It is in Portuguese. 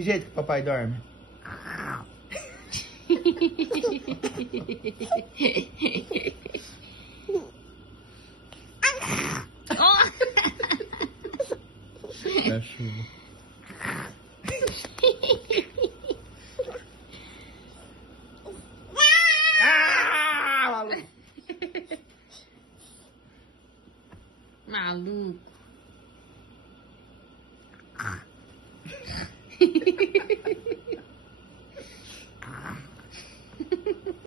Que jeito que o papai dorme? Cachorro. Maluco.